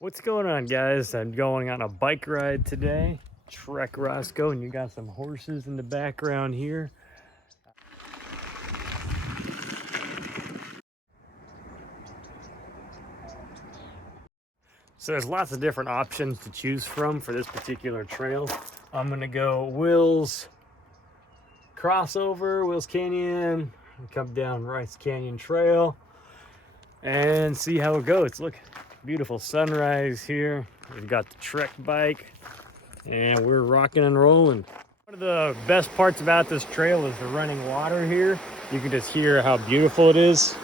What's going on, guys? I'm going on a bike ride today, Trek Roscoe, and you got some horses in the background here. So there's lots of different options to choose from for this particular trail. I'm gonna go Will's crossover, Will's Canyon, come down Rice Canyon Trail and see how it goes. Look, beautiful sunrise here. We've got the Trek bike and we're rocking and rolling. One of the best parts about this trail is the running water here. You can just hear how beautiful it is.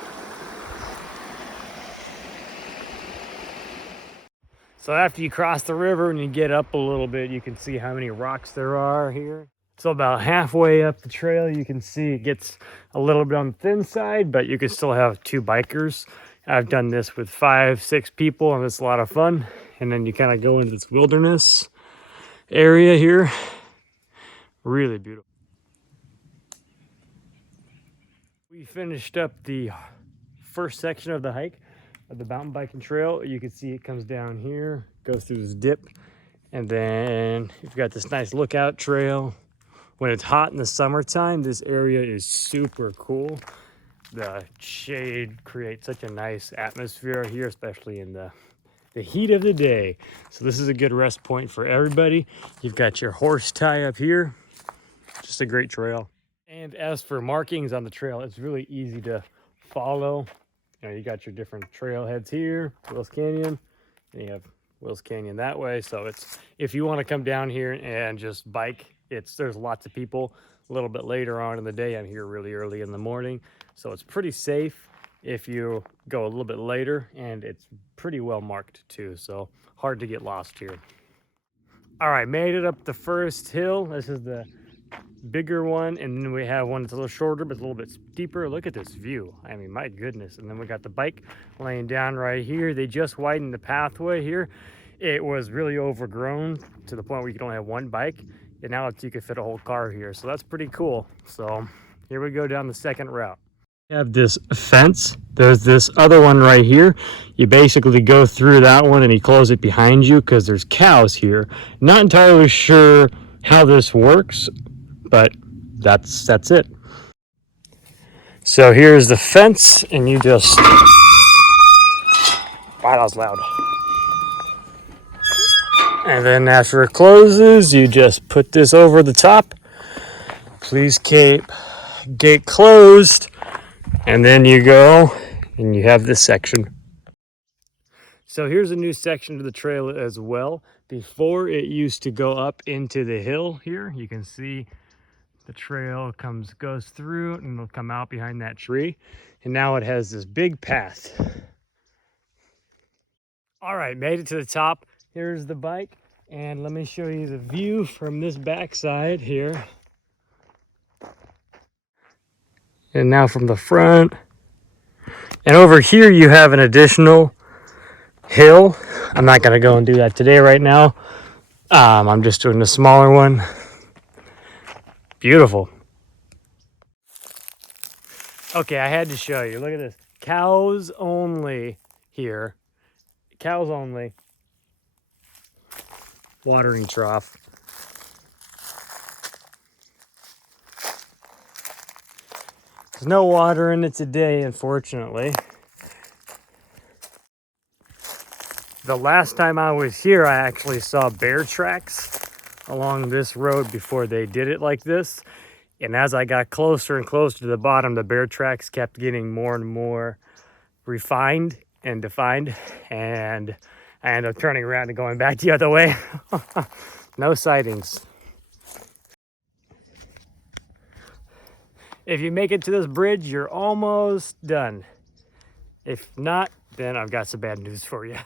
So after you cross the river and you get up a little bit, you can see how many rocks there are here. So about halfway up the trail, you can see it gets a little bit on the thin side, but you can still have two bikers. I've done this with 5-6 people and it's a lot of fun. And then you kind of go into this wilderness area here. Really beautiful. We finished up the first section of the hike of the mountain biking trail. You can see it comes down here, goes through this dip, and then you've got this nice lookout trail. When it's hot in the summertime, this area is super cool. The shade creates such a nice atmosphere here, especially in the heat of the day. So this is a good rest point for everybody. You've got your horse tie up here. Just a great trail. And as for markings on the trail, it's really easy to follow. You know, you got your different trailheads here, Will's Canyon, and you have Will's Canyon that way. So it's, if you want to come down here and just bike, there's lots of people a little bit later on in the day. I'm here really early in the morning, so it's pretty safe if you go a little bit later, and it's pretty well marked too, so hard to get lost here. All right, made it up the first hill. This is the bigger one, and then we have one that's a little shorter but a little bit steeper. Look at this view. I mean, my goodness. And then we got the bike laying down right here. They just widened the pathway here. It was really overgrown to the point where you could only have one bike, and now you could fit a whole car here, so that's pretty cool. So here we go down the second route. We have this fence. There's this other one right here. You basically go through that one and you close it behind you because there's cows here. Not entirely sure how this works, but that's it. So here's the fence, and you just, wow, that was loud. And then after it closes, you just put this over the top. Please keep gate closed, and then you go and you have this section. So here's a new section to the trail as well. Before, it used to go up into the hill here. You can see the trail goes through and it'll come out behind that tree. And now it has this big path. All right, made it to the top. Here's the bike. And let me show you the view from this backside here. And now from the front. And over here you have an additional hill. I'm not gonna go and do that today right now. I'm just doing a smaller one. Beautiful. Okay, I had to show you. Look at this. Cows only here. Cows only. Watering trough. There's no water in it today, unfortunately. The last time I was here, I actually saw bear tracks along this road before they did it like this. And as I got closer and closer to the bottom, the bear tracks kept getting more and more refined and defined. And I ended up turning around and going back the other way. No sightings. If you make it to this bridge, you're almost done. If not, then I've got some bad news for you.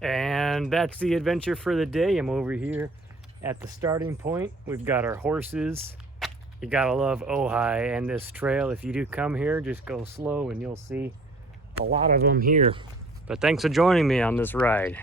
And that's the adventure for the day. I'm over here at the starting point. We've got our horses. You gotta love Ojai and this trail. If you do come here, just go slow and you'll see a lot of them here. But thanks for joining me on this ride.